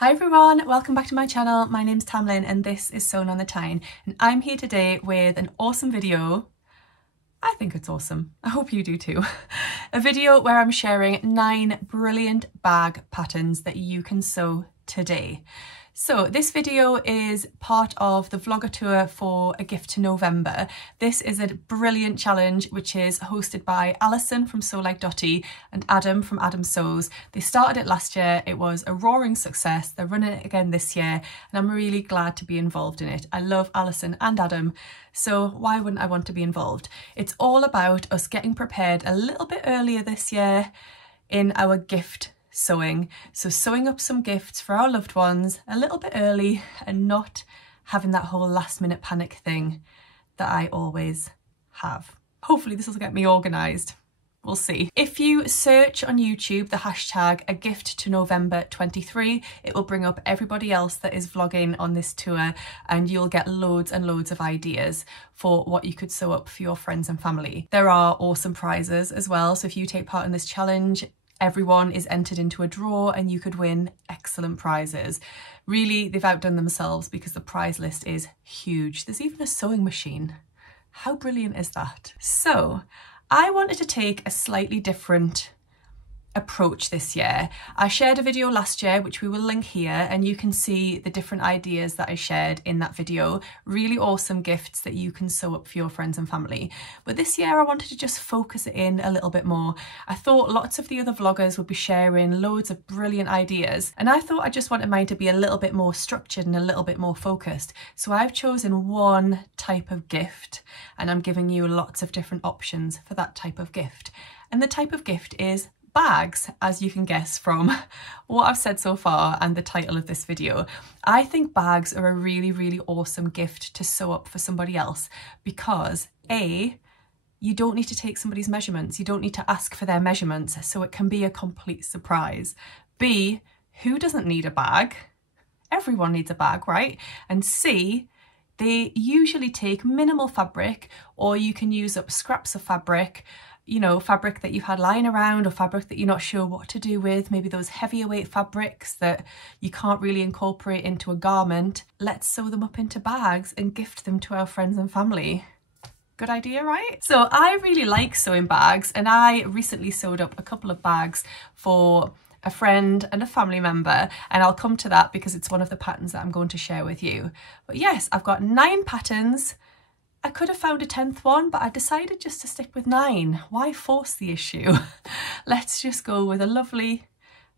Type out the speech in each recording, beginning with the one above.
Hi everyone, welcome back to my channel. My name's Tamlin and this is Sewn on the Tyne, and I'm here today with an awesome video. I think it's awesome. I hope you do too. A video where I'm sharing 9 brilliant bag patterns that you can sew today. So this video is part of the vlogger tour for A Gift to November. This is a brilliant challenge which is hosted by Alison from Sew and Adam from Adam Sews. They started it last year, it was a roaring success. They're running it again this year and I'm really glad to be involved in it. I love Alison and Adam, so why wouldn't I want to be involved? It's all about us getting prepared a little bit earlier this year in our gift sewing. So sewing up some gifts for our loved ones a little bit early and not having that whole last minute panic thing that I always have. Hopefully this will get me organised. We'll see. If you search on YouTube the hashtag A Gift to November23, it will bring up everybody else that is vlogging on this tour and you'll get loads and loads of ideas for what you could sew up for your friends and family. There are awesome prizes as well, so if you take part in this challenge, everyone is entered into a draw and you could win excellent prizes. Really, they've outdone themselves because the prize list is huge. There's even a sewing machine. How brilliant is that? So I wanted to take a slightly different approach this year. I shared a video last year which we will link here and you can see the different ideas that I shared in that video. Really awesome gifts that you can sew up for your friends and family. But this year I wanted to just focus it in a little bit more. I thought lots of the other vloggers would be sharing loads of brilliant ideas and I thought I just wanted mine to be a little bit more structured and a little bit more focused. So I've chosen one type of gift and I'm giving you lots of different options for that type of gift. And the type of gift is bags, as you can guess from what I've said so far and the title of this video. I think bags are a really, really awesome gift to sew up for somebody else because A, you don't need to take somebody's measurements. You don't need to ask for their measurements, so it can be a complete surprise. B, who doesn't need a bag? Everyone needs a bag, right? And C, they usually take minimal fabric, or you can use up scraps of fabric, you know, fabric that you've had lying around or fabric that you're not sure what to do with, maybe those heavier weight fabrics that you can't really incorporate into a garment. Let's sew them up into bags and gift them to our friends and family. Good idea, right? So I really like sewing bags and I recently sewed up a couple of bags for a friend and a family member, and I'll come to that because it's one of the patterns that I'm going to share with you. But yes, I've got 9 patterns. I could have found a 10th one, but I decided just to stick with 9. Why force the issue? Let's just go with a lovely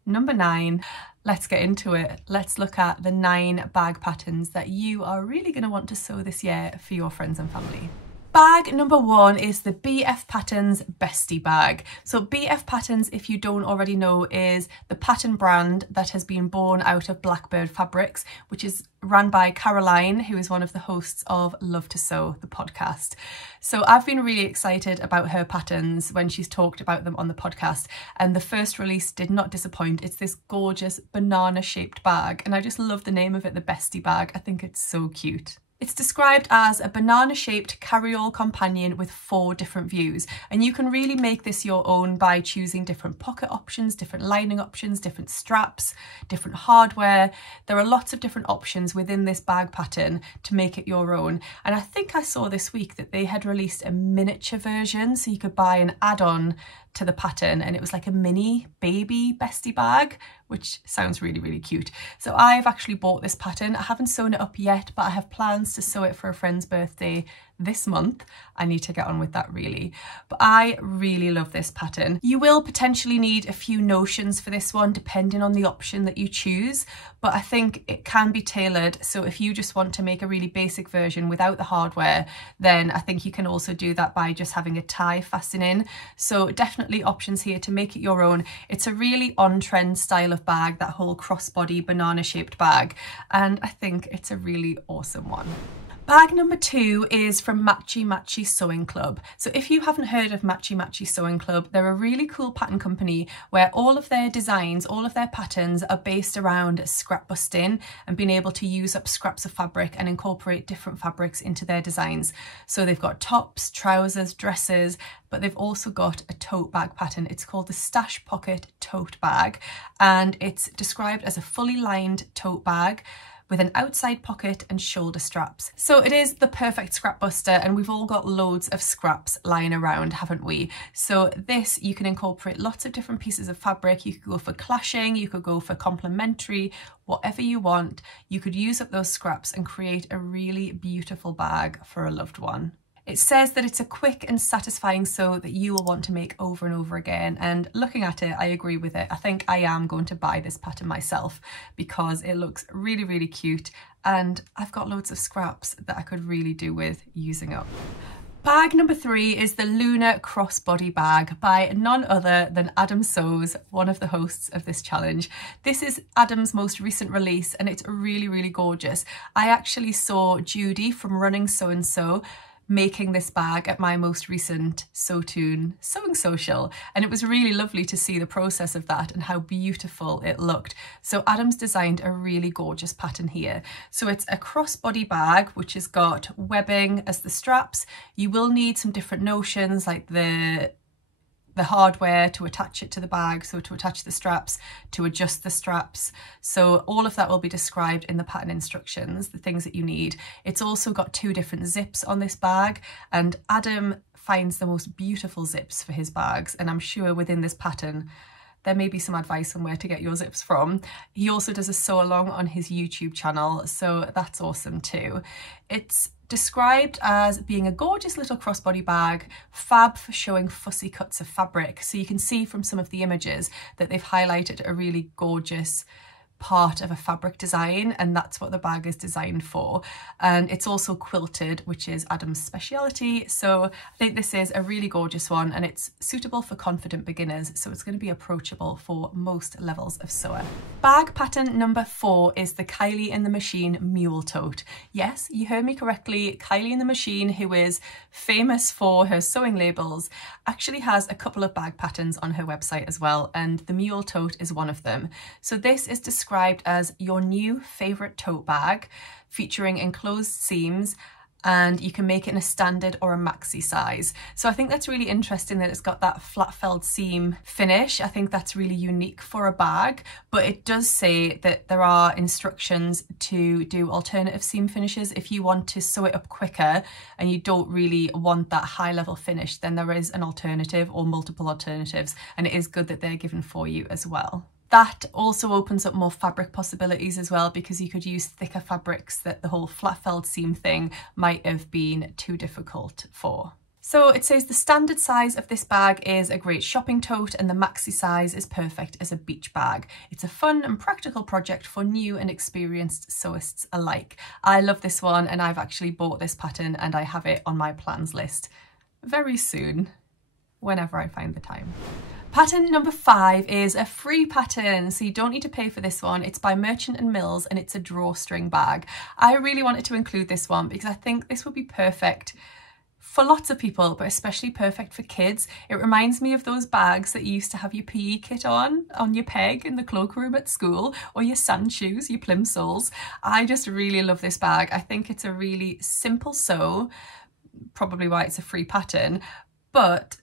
number 9. Let's get into it. Let's look at the 9 bag patterns that you are really going to want to sew this year for your friends and family. Bag number 1 is the BF Patterns Bestie Bag. So BF Patterns, if you don't already know, is the pattern brand that has been born out of Blackbird Fabrics, which is run by Caroline, who is one of the hosts of Love to Sew, the podcast. So I've been really excited about her patterns when she's talked about them on the podcast, and the first release did not disappoint. It's this gorgeous banana shaped bag and I just love the name of it, the Bestie Bag. I think it's so cute. It's described as a banana-shaped carry-all companion with 4 different views, and you can really make this your own by choosing different pocket options, different lining options, different straps, different hardware. There are lots of different options within this bag pattern to make it your own, and I think I saw this week that they had released a miniature version, so you could buy an add-on to the pattern and it was like a mini baby bestie bag, which sounds really, really cute. So I've actually bought this pattern. I haven't sewn it up yet, but I have plans to sew it for a friend's birthday this month. I need to get on with that really. But I really love this pattern. You will potentially need a few notions for this one depending on the option that you choose, but I think it can be tailored. So if you just want to make a really basic version without the hardware, then I think you can also do that by just having a tie fastening. So definitely options here to make it your own. It's a really on-trend style of bag, that whole crossbody banana shaped bag, and I think it's a really awesome one. Bag number 2 is from Matchy Sewing Club. So if you haven't heard of Matchy Sewing Club, they're a really cool pattern company where all of their designs, all of their patterns are based around scrap busting and being able to use up scraps of fabric and incorporate different fabrics into their designs. So they've got tops, trousers, dresses, but they've also got a tote bag pattern. It's called the Stash Pocket Tote Bag, and it's described as a fully lined tote bag with an outside pocket and shoulder straps. So it is the perfect scrap buster, and we've all got loads of scraps lying around, haven't we? So this, you can incorporate lots of different pieces of fabric. You could go for clashing, you could go for complementary, whatever you want. You could use up those scraps and create a really beautiful bag for a loved one. It says that it's a quick and satisfying sew that you will want to make over and over again, and looking at it, I agree with it. I think I am going to buy this pattern myself because it looks really, really cute, and I've got loads of scraps that I could really do with using up. Bag number 3 is the Lunar Crossbody Bag by none other than Adam Sews, one of the hosts of this challenge. This is Adam's most recent release, and it's really, really gorgeous. I actually saw Judy from Running Sew and Sew making this bag at my most recent Sewtoon sewing social, and it was really lovely to see the process of that and how beautiful it looked. So Adam's designed a really gorgeous pattern here. So it's a crossbody bag which has got webbing as the straps. You will need some different notions like the hardware to attach it to the bag, so to attach the straps, to adjust the straps. So all of that will be described in the pattern instructions, the things that you need. It's also got 2 different zips on this bag, and Adam finds the most beautiful zips for his bags, and I'm sure within this pattern there may be some advice on where to get your zips from. He also does a sew along on his YouTube channel, so that's awesome too. It's described as being a gorgeous little crossbody bag, fab for showing fussy cuts of fabric. So you can see from some of the images that they've highlighted a really gorgeous part of a fabric design, and that's what the bag is designed for. And it's also quilted, which is Adam's speciality. So I think this is a really gorgeous one, and it's suitable for confident beginners, so it's going to be approachable for most levels of sewer. Bag pattern number 4 is the Kylie and the Machine Mule Tote. Yes, you heard me correctly. Kylie and the Machine, who is famous for her sewing labels, actually has a couple of bag patterns on her website as well, and the Mule Tote is one of them. So this is described as your new favourite tote bag, featuring enclosed seams, and you can make it in a standard or a maxi size. So I think that's really interesting that it's got that flat felled seam finish. I think that's really unique for a bag, but it does say that there are instructions to do alternative seam finishes. If you want to sew it up quicker and you don't really want that high level finish, then there is an alternative or multiple alternatives, and it is good that they're given for you as well. That also opens up more fabric possibilities as well, because you could use thicker fabrics that the whole flat felled seam thing might have been too difficult for. So it says the standard size of this bag is a great shopping tote, and the maxi size is perfect as a beach bag. It's a fun and practical project for new and experienced sewists alike. I love this one, and I've actually bought this pattern and I have it on my plans list very soon, whenever I find the time. Pattern number 5 is a free pattern, so you don't need to pay for this one. It's by Merchant & Mills, and it's a drawstring bag. I really wanted to include this one because I think this would be perfect for lots of people, but especially perfect for kids. It reminds me of those bags that you used to have your PE kit on your peg in the cloakroom at school, or your sand shoes, your plimsolls. I just really love this bag. I think it's a really simple sew, probably why it's a free pattern, but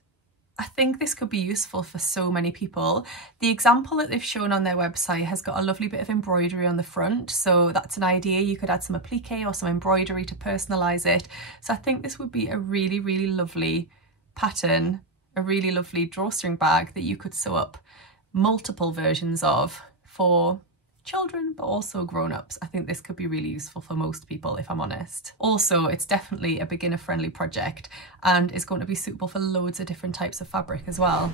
I think this could be useful for so many people. The example that they've shown on their website has got a lovely bit of embroidery on the front, so that's an idea. You could add some applique or some embroidery to personalise it. So I think this would be a really, really lovely pattern, a really lovely drawstring bag that you could sew up multiple versions of for children, but also grown-ups. I think this could be really useful for most people, if I'm honest. Also, it's definitely a beginner-friendly project and is going to be suitable for loads of different types of fabric as well.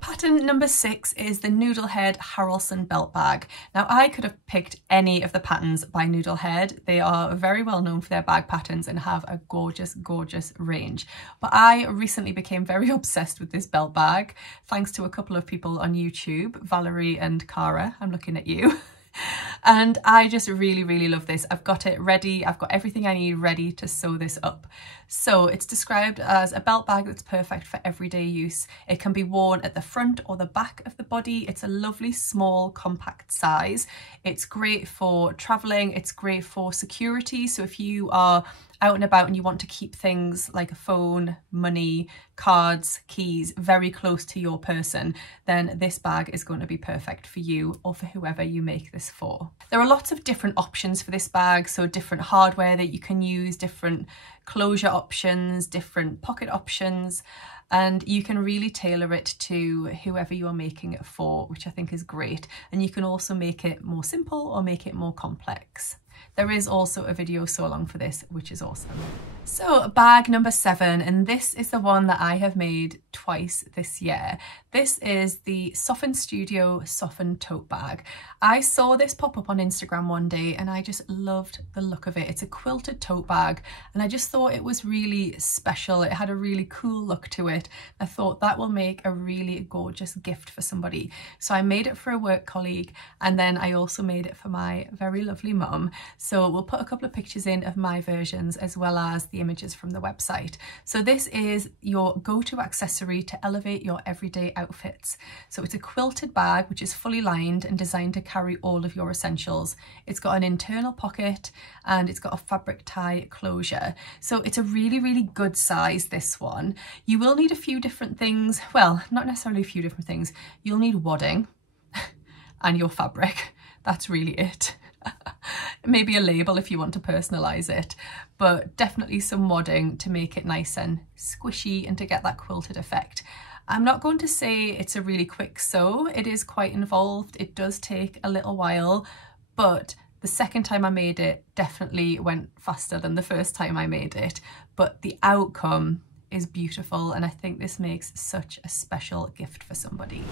Pattern number 6 is the Noodlehead Harrelson belt bag. Now, I could have picked any of the patterns by Noodlehead. They are very well known for their bag patterns and have a gorgeous, gorgeous range. But I recently became very obsessed with this belt bag, thanks to a couple of people on YouTube, Valerie and Cara. I'm looking at you. And I just really love this. I've got it ready. I've got everything I need ready to sew this up. So it's described as a belt bag that's perfect for everyday use. It can be worn at the front or the back of the body. It's a lovely small compact size. It's great for traveling. It's great for security. So if you are out and about and you want to keep things like a phone, money, cards, keys very close to your person, then this bag is going to be perfect for you or for whoever you make this for. There are lots of different options for this bag, so different hardware that you can use, different closure options, different pocket options, and you can really tailor it to whoever you are making it for, which I think is great. And you can also make it more simple or make it more complex. There is also a video sew along for this, which is awesome. So bag number 7, and this is the one that I have made twice this year. This is the Soften Studio Soften Tote Bag. I saw this pop up on Instagram one day and I just loved the look of it. It's a quilted tote bag and I just thought it was really special. It had a really cool look to it. I thought that will make a really gorgeous gift for somebody. So I made it for a work colleague and then I also made it for my very lovely mum. So we'll put a couple of pictures in of my versions as well as the images from the website. So this is your go-to accessory to elevate your everyday outfits. So it's a quilted bag which is fully lined and designed to carry all of your essentials. It's got an internal pocket and it's got a fabric tie closure. So it's a really good size, this one. You will need a few different things. Well, not necessarily a few different things. You'll need wadding and your fabric. That's really it. Maybe a label if you want to personalize it, but definitely some wadding to make it nice and squishy and to get that quilted effect. I'm not going to say it's a really quick sew. It is quite involved. It does take a little while, but the second time I made it definitely went faster than the first time I made it. But the outcome is beautiful and I think this makes such a special gift for somebody.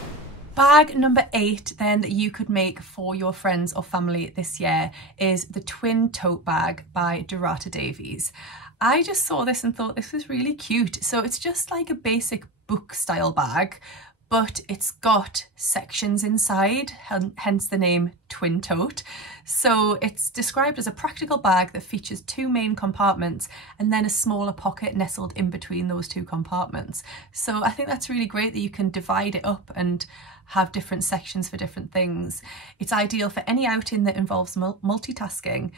Bag number 8 then that you could make for your friends or family this year is the Twin Tote Bag by Dhurata Davies. I just saw this and thought this was really cute. So it's just like a basic book style bag, but it's got sections inside, hence the name Twin Tote. So it's described as a practical bag that features 2 main compartments and then a smaller pocket nestled in between those 2 compartments. So I think that's really great that you can divide it up and have different sections for different things. It's ideal for any outing that involves multitasking,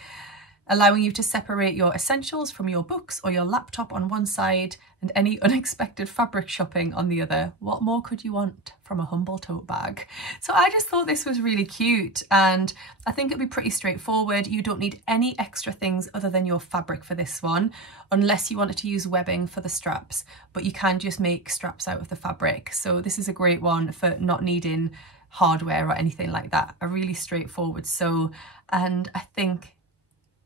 allowing you to separate your essentials from your books or your laptop on one side and any unexpected fabric shopping on the other. What more could you want from a humble tote bag? So I just thought this was really cute and I think it'd be pretty straightforward. You don't need any extra things other than your fabric for this one, unless you wanted to use webbing for the straps, but you can just make straps out of the fabric. So this is a great one for not needing hardware or anything like that. A really straightforward sew, and I think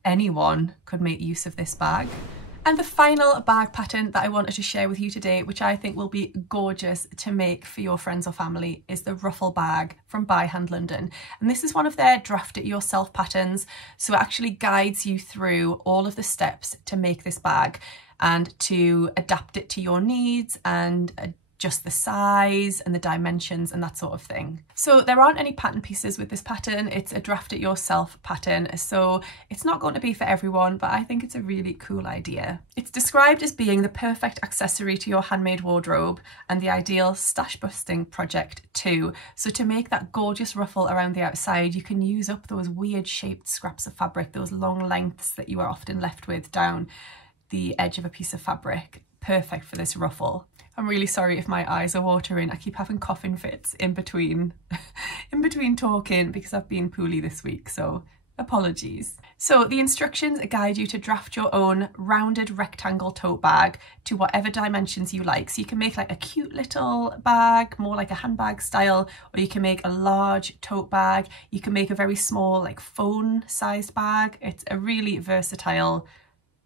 anyone could make use of this bag. And the final bag pattern that I wanted to share with you today, which I think will be gorgeous to make for your friends or family, is the Ruffle bag from By Hand London. And this is one of their draft it yourself patterns. So it actually guides you through all of the steps to make this bag and to adapt it to your needs and just the size and the dimensions and that sort of thing. So there aren't any pattern pieces with this pattern. It's a draft it yourself pattern, so it's not going to be for everyone, but I think it's a really cool idea. It's described as being the perfect accessory to your handmade wardrobe and the ideal stash busting project too. So to make that gorgeous ruffle around the outside, you can use up those weird shaped scraps of fabric, those long lengths that you are often left with down the edge of a piece of fabric. Perfect for this ruffle. I'm really sorry if my eyes are watering. I keep having coughing fits in between talking because I've been poorly this week, so apologies. So the instructions guide you to draft your own rounded rectangle tote bag to whatever dimensions you like. So you can make like a cute little bag, more like a handbag style, or you can make a large tote bag. You can make a very small like phone sized bag. It's a really versatile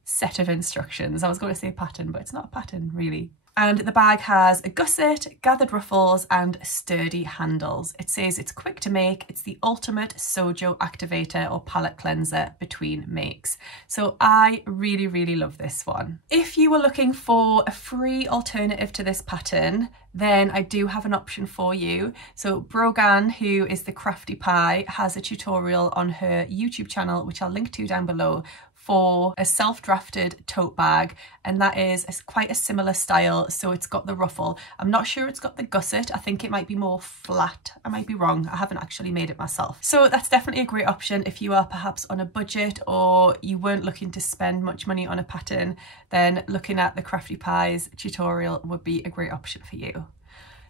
set of instructions. I was going to say pattern, but it's not a pattern really. And the bag has a gusset, gathered ruffles and sturdy handles. It says it's quick to make. It's the ultimate sojo activator or palette cleanser between makes. So I really, really love this one. If you were looking for a free alternative to this pattern, then I do have an option for you. So Brogan, who is the Crafty Pie, has a tutorial on her YouTube channel, which I'll link to down below, for a self-drafted tote bag, and that is quite a similar style. So it's got the ruffle. I'm not sure it's got the gusset. I think it might be more flat. I might be wrong. I haven't actually made it myself. So that's definitely a great option if you are perhaps on a budget or you weren't looking to spend much money on a pattern, then looking at the Crafty Pies tutorial would be a great option for you.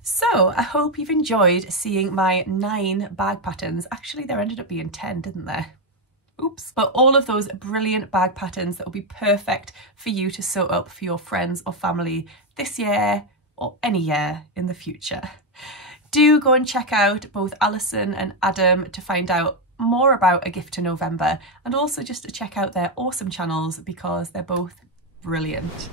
So I hope you've enjoyed seeing my 9 bag patterns. Actually, there ended up being 10, didn't there? Oops. But all of those brilliant bag patterns that will be perfect for you to sew up for your friends or family this year or any year in the future. Do go and check out both Alison and Adam to find out more about A Gift to November, and also just to check out their awesome channels because they're both brilliant.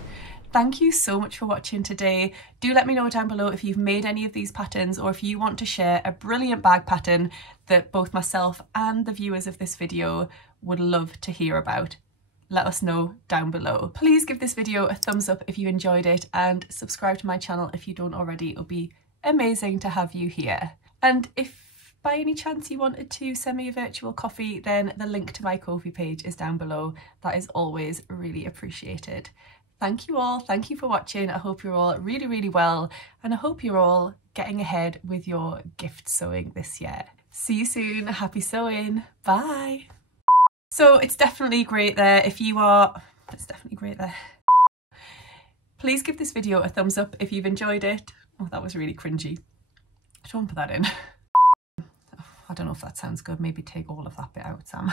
Thank you so much for watching today. Do let me know down below if you've made any of these patterns or if you want to share a brilliant bag pattern that both myself and the viewers of this video would love to hear about. Let us know down below. Please give this video a thumbs up if you enjoyed it and subscribe to my channel if you don't already. It'll be amazing to have you here. And if by any chance you wanted to send me a virtual coffee, then the link to my Ko-fi page is down below. That is always really appreciated. Thank you all. Thank you for watching. I hope you're all really, really well, and I hope you're all getting ahead with your gift sewing this year. See you soon. Happy sewing. Bye. So it's definitely great there. If you are, it's definitely great there. Please give this video a thumbs up if you've enjoyed it. Oh, that was really cringy. Don't put that in. I don't know if that sounds good. Maybe take all of that bit out, Sam.